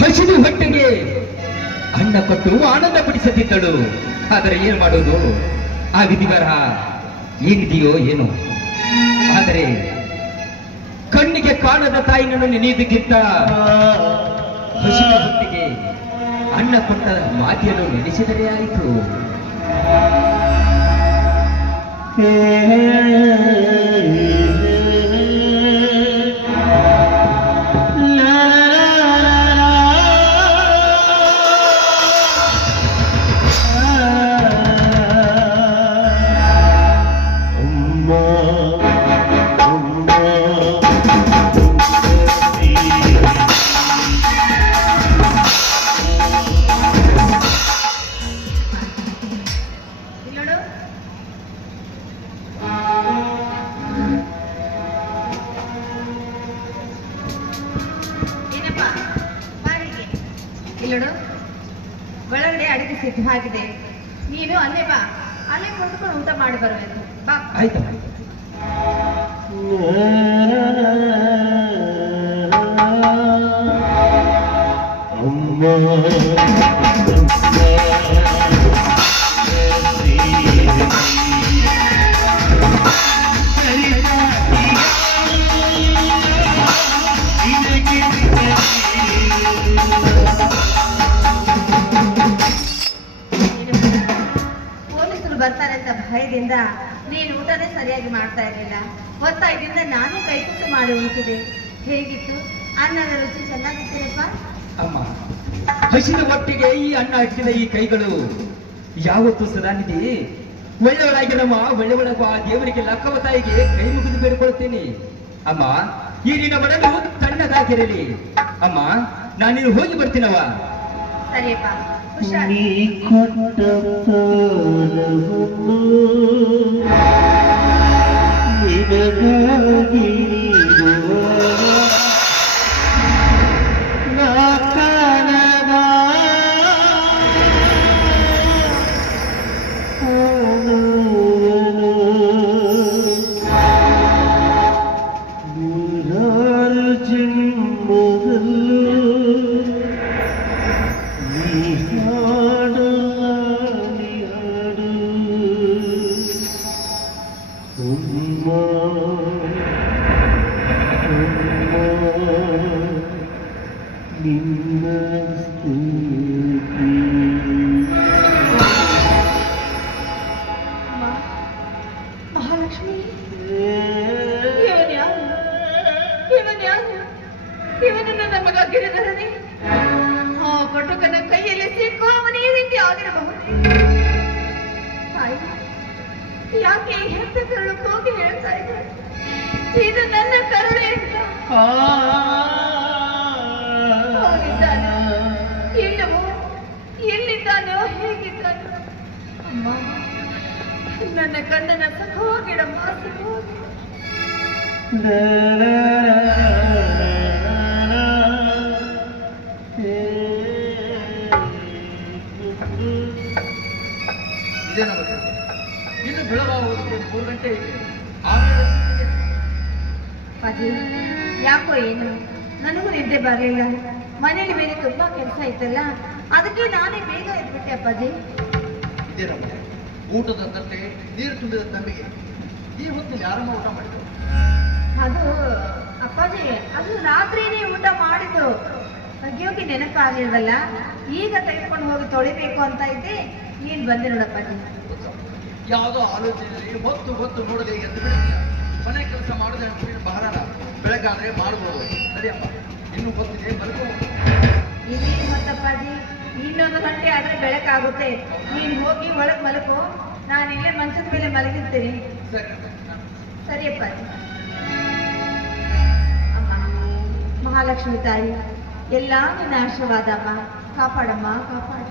ಹಸಿದು ಹೊಟ್ಟೆಗೆ ಅನ್ನ ಕೊಟ್ಟು ಆನಂದ ಪಡಿಸುತ್ತಿದ್ದಳು. ಆದರೆ ಏನ್ ಮಾಡೋದು, ಆ ವಿಧಿಗಾರ ಏನಿದೆಯೋ ಏನೋ. ಆದರೆ ಕಣ್ಣಿಗೆ ಕಾಣದ ತಾಯಿನನ್ನು ನೆನೆಯುವುದಕ್ಕಿಂತ ಹಸಿದ ಹೊಟ್ಟೆಗೆ ಅನ್ನ ಕೊಟ್ಟ ಮಾತಿಯನ್ನು ನೆನೆಸಿದರೆ ಆಯಿತು. ಇಲ್ಲೋಡು, ಒಳಗಡೆ ಅಡಿಗೆ ಸಿದ್ಧವಾಗಿದೆ. ನೀನು ಅಲ್ಲೇ ಬಾ, ಅಲ್ಲೇ ಕುಳಿತುಕೊಂಡು ಊಟ ಮಾಡಿ ಬರಬೇಕು. ಬಾ. ಆಯ್ತು. ಬರ್ತಾರೆ ಅಂತ ಭಯದಿಂದ ನೀನು ಊಟನೇ ಸರಿಯಾಗಿ ಮಾಡ್ತಾ ಇರಲಿಲ್ಲ. ಹೊತ್ತಾಗಿದ್ದ ನಾನು ಕೈ ತುತ್ತು ಮಾಡಿ ಉಳಿಸಿದೆ. ಹೇಗಿತ್ತು? ಅನ್ನದ ರುಚಿ ಚೆನ್ನಾಗಿದ್ದೀರಪ್ಪ. ಅಮ್ಮ, ಹಸಿದ ಒಟ್ಟಿಗೆ ಈ ಅನ್ನ ಹಚ್ಚಿದ ಈ ಕೈಗಳು ಯಾವತ್ತೂ ಸದಾನಿಧಿ ಒಳ್ಳೆಯವಳಾಗಿರಮ್ಮ. ಒಳ್ಳೆಯವಳಪ್ಪ. ದೇವರಿಗೆ ಲಕ್ಕವ ತಾಯಿಗೆ ಕೈ ಮುಗಿದು ಬೇಡಿಕೊಳ್ಳುತ್ತೇನೆ. ಅಮ್ಮ, ಈ ನಿನ್ನ ಬಡಲು ತಣ್ಣಗಾಗಿರಲಿ. ಅಮ್ಮ, ನಾನಿನ್ನು ಹೋಗಿ ಬರ್ತೀನವ. ಸರಿಯಪ್ಪ, ಹುಷಾರ್. ಮಹಾಲಕ್ಷ್ಮಿ, ಇವನು ನನ್ನ ಮಗ ಗಿರಿಧರನೇ. ಆ ಕಟುಕನ ಕೈಯಲ್ಲಿ ಸಿಕ್ಕೋ ಅವನು ಈ ರೀತಿ ಆಗಿರಬಹುದು. ಯಾಕೆ ಹೆತ್ತ ಕರುಳು ಹೋಗಿ ಹೇಳ್ತಾ ಇದ್ದಾರೆ, ಇದು ನನ್ನ ಕರುಣೆ ಅಂತ. ಹೋಗಿದ್ದಾನೋ ಇಲ್ಲವೋ, ಎಲ್ಲಿದ್ದಾನೋ, ಹೇಗಿದ್ದಾನೋ? ಅಮ್ಮ, ನನ್ನ ಕಣ್ಣನ ಸಹೋಗಿಡಮ್ಮ, ಸಹೋಗಿ. ಇನ್ನು ಬೆಳಗಾಗುವುದಕ್ಕೆ 3 ಗಂಟೆ ಇದೆ. ಅಜ್ಜಿ, ಯಾಕೋ ಏನು ನನಗೂ ನಿದ್ದೆ ಬರಲಿಲ್ಲ. ಮನೇಲಿ ಬೇರೆ ತುಂಬಾ ಕೆಲಸ ಇತ್ತಲ್ಲ, ಅದಕ್ಕೆ ನಾನೇ ಬೇಗ ಎದ್ಬಿಟ್ಟೆ ಅಪ್ಪಾಜಿ. ಇದೇನಮ್ಮ, ಊಟದ ತಟ್ಟೆ ನೀರು ತುಂಬಿದ ತಂಬಿಗೆ ಈ ಹೊತ್ತಿನಲ್ಲಿ ಆರಾಮ ಊಟ ಮಾಡಿದ್ರು? ಅದು ಅಪ್ಪಾಜಿ, ಅದು ರಾತ್ರಿನೇ ಊಟ ಮಾಡಿದ್ದು. ಅಗ್ಯೋಗಿ ನೆನಪಾಗಿಲ್ವಲ್ಲ, ಈಗ ತೆಗೆದುಕೊಂಡು ಹೋಗಿ ತೊಳಿಬೇಕು ಅಂತ ಇದ್ದೆ. ನೀನ್ ಬಂದೆ ನೋಡಪ್ಪಾಜಿ. ಯಾವುದೋ ಆಲೋಚನೆಯಲ್ಲಿ ಹೊತ್ತು ಹೊತ್ತು ನೋಡದೆ ಎದ್ದು ಬಿಡುತ್ತೆ. ಮನೆ ಕೆಲಸ ಮಾಡೋದೇ ಬಹಳ ಬೆಳಗಾದ್ರೆ ಮಾಡ್ಬೋದು. ಸರಿಯಮ್ಮ, ಇನ್ನು ಹೊತ್ತಿಗೆ ಮಲ್ಕೋ. ಇನ್ನೇನು ಹೊತ್ತಪ್ಪಾಜಿ, ಇನ್ನೊಂದು ಗಂಟೆ ಆದ್ರೆ ಬೆಳಕಾಗುತ್ತೆ. ನೀನು ಹೋಗಿ ಒಳಗೆ ಮಲಕೋ, ನಾನು ಇಲ್ಲೇ ಮಂಚದ ಮೇಲೆ ಮಲಗಿರ್ತೀನಿ. ಸರಿಯಪ್ಪಾಜಿ. ಅಮ್ಮ, ಮಹಾಲಕ್ಷ್ಮಿ ತಾಯಿ, ಎಲ್ಲ ನಿನ್ನ ಆಶೀರ್ವಾದ ಅಮ್ಮ. ಕಾಪಾಡಮ್ಮ, ಕಾಪಾಡು.